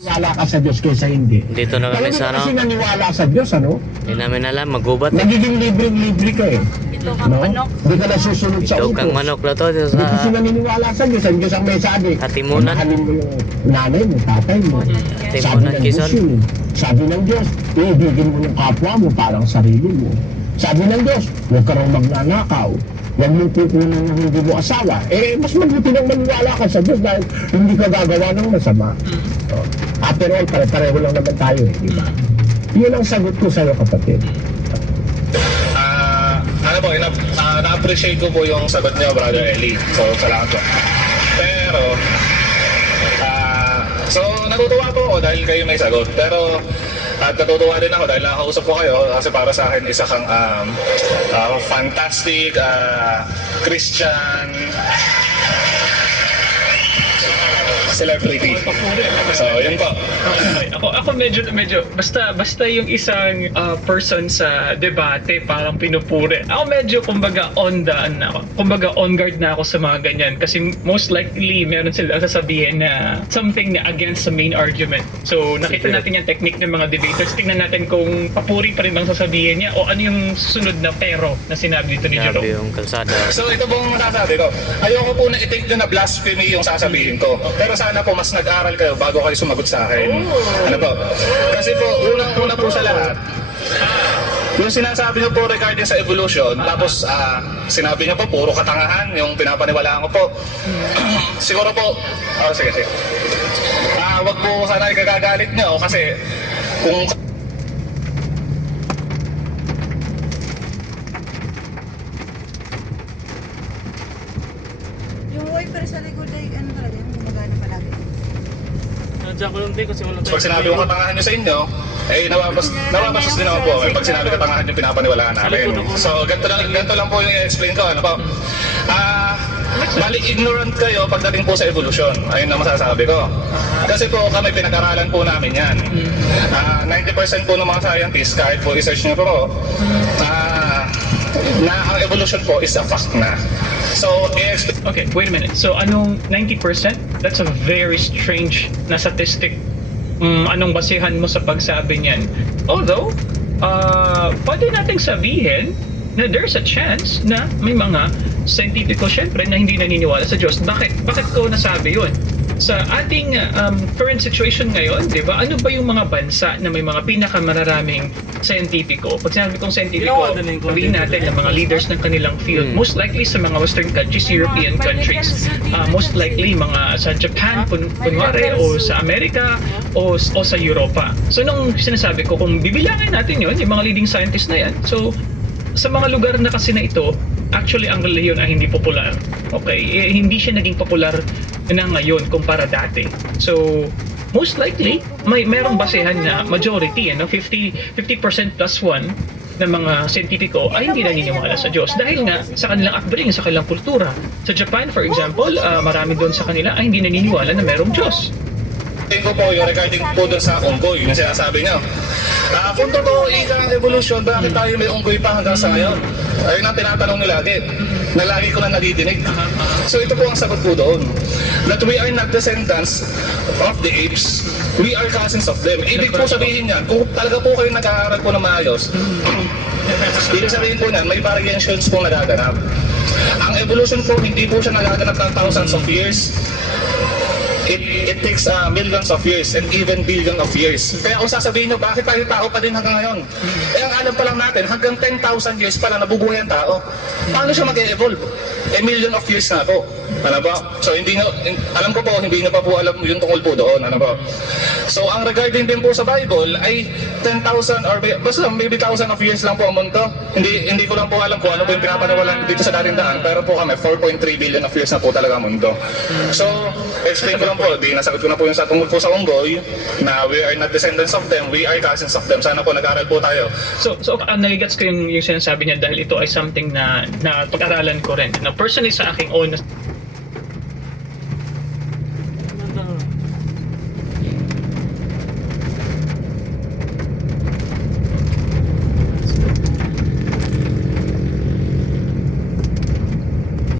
Wala ka sa Diyos kaysa hindi. Dito na kami sa Kasi ano. naniwala sa Diyos, ano? Hindi namin alam, magubat eh. Nagiging libre-libre ka eh. Ito kang No? manok. Hindi ka nasusunod sa Ito utos. kang manok na to dito Hindi kasi sa naniniwala sa Diyos. Ang Diyos ang may sabi. Hatimunan. Mahalin mo yung nanay mo, tatay mo. Sabi Hatimunan, ng Diyos Quezon. yun. Sabi ng Diyos, iibigin mo yung kapwa mo parang sarili mo. Sabi ng Diyos, huwag ka raw magnanakaw. Huwag mong kukunan ng hindi mo asawa. Eh, mas mabuti nang maniwala ka sa Diyos dahil hindi ka gagawa ng masama. So, after all, pare-pareho lang naman tayo eh, di ba? Yun ang sagot ko sa'yo, kapatid. Ano po, na-appreciate ko po yung sagot niyo, Brother Eli. So, salamat po. Pero, so, natutuwa po ako dahil kayo may sagot. Pero, at natutuwa din ako dahil nakausap ko kayo kasi para sa akin isa kang fantastic Christian celebrity. So, yun po. Okay. Ako medyo basta yung isang person sa debate parang pinupuri. Ako medyo kumbaga on guard na ako sa mga ganyan kasi most likely meron sila sasabihin na something na against the main argument. So nakita natin yung technique ng mga debaters. Tingnan natin kung papuri pa rin bang sasabihin niya o ano yung susunod na pero na sinabi dito ni Grabe Jerome. yung kalsada. So ito pong masasabi ko. Ayoko po na i-take nyo na blasphemy yung sasabihin ko. Pero sana po mas nag-aral kayo bago kayo sumagot sa akin. Ano po? Kasi po, una po sa lahat, yung sinasabi niyo po regarding sa evolution, tapos sinabi niyo po puro katangahan yung pinapaniwalaan ko po. Siguro po, sige. Wag po sana ikagagalit niyo kasi kung Yung wiper sa likod ay ano talaga, yung gumagana palagi. Diyan ko lang din kasi wala pag sinabi ko katangahan nyo sa inyo, eh nababastos din naman po. Pag sinabi katangahan yung pinapaniwalaan namin. So, ganito lang po yung i-explain ko. Ano po? Bali, ignorant kayo pagdating po sa evolution. Ayun na masasabi ko. Kasi po kami pinag-aralan po namin yan. 90% po ng mga scientists, kahit po research nyo po, na ang evolution po is a fact na. So, i-explain. Okay, wait a minute. So, anong 90%? That's a very strange na statistic. Anong basihan mo sa pagsabi niyan? Although, pwede nating sabihin na there's a chance na may mga scientifico syempre na hindi naniniwala sa Diyos. Bakit ko nasabi yun? Sa ating current situation ngayon, di ba, ano ba yung mga bansa na may mga pinakamararaming scientifico? Pag sinabi kong scientifico, sabihin natin na mga leaders ng kanilang field, most likely sa mga Western countries, European countries, most likely mga sa Japan, kunwari, o sa Amerika, o sa Europa. So nung sinasabi ko, kung bibilangin natin yun, yung mga leading scientists na yan, so sa mga lugar na kasi na ito, actually ang reliyon ay hindi popular. Okay? Hindi siya naging popular na ngayon kumpara dati. So, most likely, merong basehan na majority, 50% plus 1 ng mga scientifico ay hindi naniniwala sa Diyos. Dahil nga sa kanilang upbringing, sa kanilang kultura. Sa Japan, for example, marami doon sa kanila ay hindi naniniwala na merong Diyos. Tingin ko po yung regarding po dun sa unggoy, yung sinasabi niyo. Kung totoo ang evolution, bakit tayo may unggoy pa hanggang sa ngayon? Ayun ang tinatanong nyo lagi, na lagi ko na nadidinig. So ito po ang sagot po doon. That we are not descendants of the apes, we are cousins of them. Ibig po sabihin yan, kung talaga po kayo nag-aaral po na maayos, ibig sabihin po yan, may variations po nagaganap. Ang evolution po, hindi po siya nagaganap ng thousands of years. It takes millions of years and even billion of years. Kaya kung sasabihin nyo, bakit tayo tao pa din hanggang ngayon? Eh ang alam pa lang natin, hanggang 10,000 years pa lang nabubuhay ang tao. Paano siya mag-evolve? Eh million of years na po. Ano ba? So alam ko po, hindi nyo pa po alam yung tungkol po doon. Ano ba? So ang regarding din po sa Bible ay 10,000 or basta maybe 1,000 of years lang po ang mundo. Hindi ko lang po alam kung ano po yung pinapaniwalaan dito sa dating daan. Pero po kami, 4.3 billion of years na po talaga ang mundo. So, explain ko lang po, nasagot ko na po yung sa tungkol po sa unggoy na we are not descendants of them, we are cousins of them. Sana po nag-aral po tayo. So nagigets ko yung sinasabi niya dahil ito ay something na pag-aralan ko rin. Now, personally sa aking own